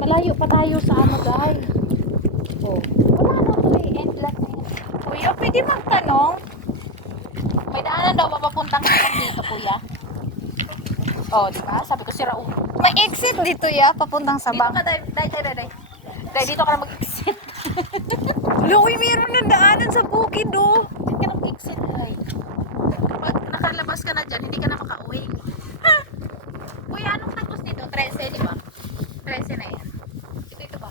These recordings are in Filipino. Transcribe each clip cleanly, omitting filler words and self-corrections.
Malayo pa tayo sa ano, guys. Oh, wala na tuloy. Endless na yun. Kuya, pwede magtanong? May daanan daw papuntang sabang dito, kuya. Oh, di ba? Sabi ko si Raul. May exit dito ya, papuntang Dito Sabang. ka, Day. Day, dito ka na mag-exit. Uy, meron ng daanan sa bukid oh. Dito ka na mag-exit, Day. Kapag nakalabas ka na dyan, hindi ka na makauwi. Ha? Kuya, anong tagos nito? 13, di ba? 13 na yan. Ito ba?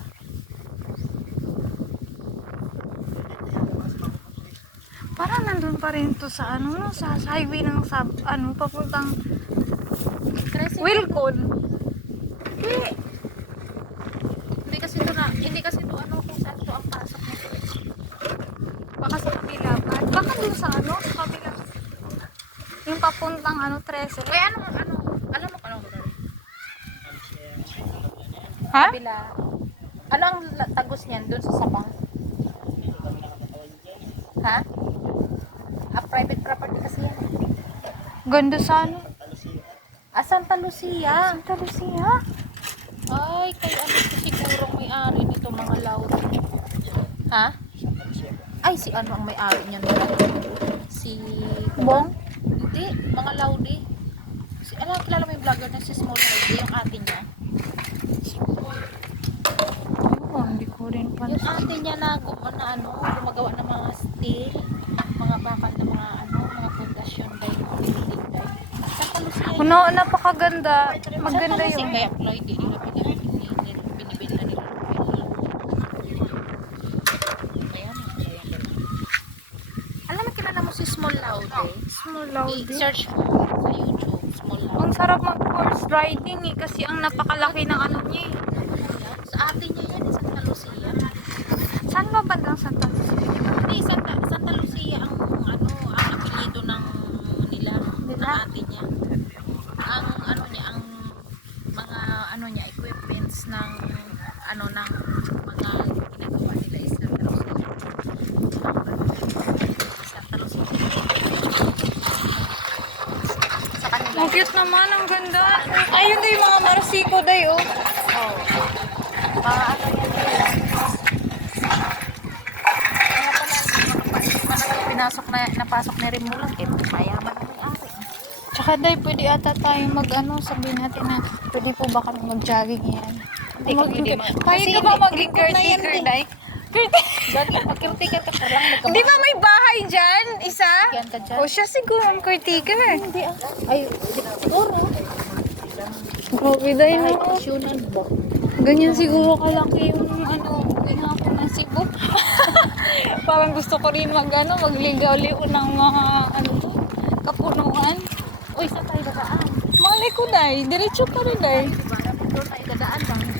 Parang nandun pa rin to sa ano, no? Sa highway ng papuntang 13. Wilcon. Hindi kasi ito ano kung saan ito ang pasok nito eh. Baka sa kabila pa. Baka dun sa ano, sa kabila. Yung papuntang 13. Kuya, alam mo pa ano ba? Ha? Kabila. Ano ang tagos niyan doon sa Sabang? Ha? Private property kasi yan. Ganda sa ano? Santa Lucia. Santa Lucia. Ay, kay ano siguro may-ari nito mga laut. Ha? Ay, si ano ang may-ari niyan? Si Bong? Hindi, mga Laudi. Kilala mo yung vlogger na si Small Laudi, yung ate niya. Oh, hindi ko rin pa. Yung ate niya na gumagawa ng mga steel, mga bakal na mga pundasyon dahil building dahil. Santa Lucia. Ano, napakaganda. Maganda Santa Lucia, yun. kaya pala hindi nila binibenta nila. Ayan. Alam mo, kilala mo si Small Laudi? Small Laudi. I-search mo sa YouTube, Small Laudi. Ang sarap mag-horse riding eh, kasi ang napakalaki ng ano niya eh. Sa ate niya yan, Santa Lucia. Saan ba bandang Santa Lucia? Hindi, Santa Lucia ang apelyido ng nila, ng ate niya. Ang mga equipments ng ng mga ginagawa nila is Santa Lucia. Santa Lucia. Sa kanila. Ang cute naman, ang ganda. Ayun daw yung mga marsiko daw oh. Oh. Yan. Napasok na rin mo lang eh. Mayaman ang may-ari. Tsaka day, pwede ata tayo sabihin natin na pwede po ba kami mag-jogging yan? Pahit ka ba maging caretaker, day? Mag-caretaker ka pa lang. Di ba may bahay dyan? Isa? Yan ka dyan. O siya siguro ang caretaker. Hindi ah. Ay, siguro. Grabe day Ay, no. optional ba? Ganyan siguro kalaki yung ginagawa ng Cebu. Parang gusto ko rin magligaw-liw ng mga kapunuan. Uy, saan tayo dadaan? Malay ko day, diretso pa rin day. Diba? Doon tayo dadaan lang.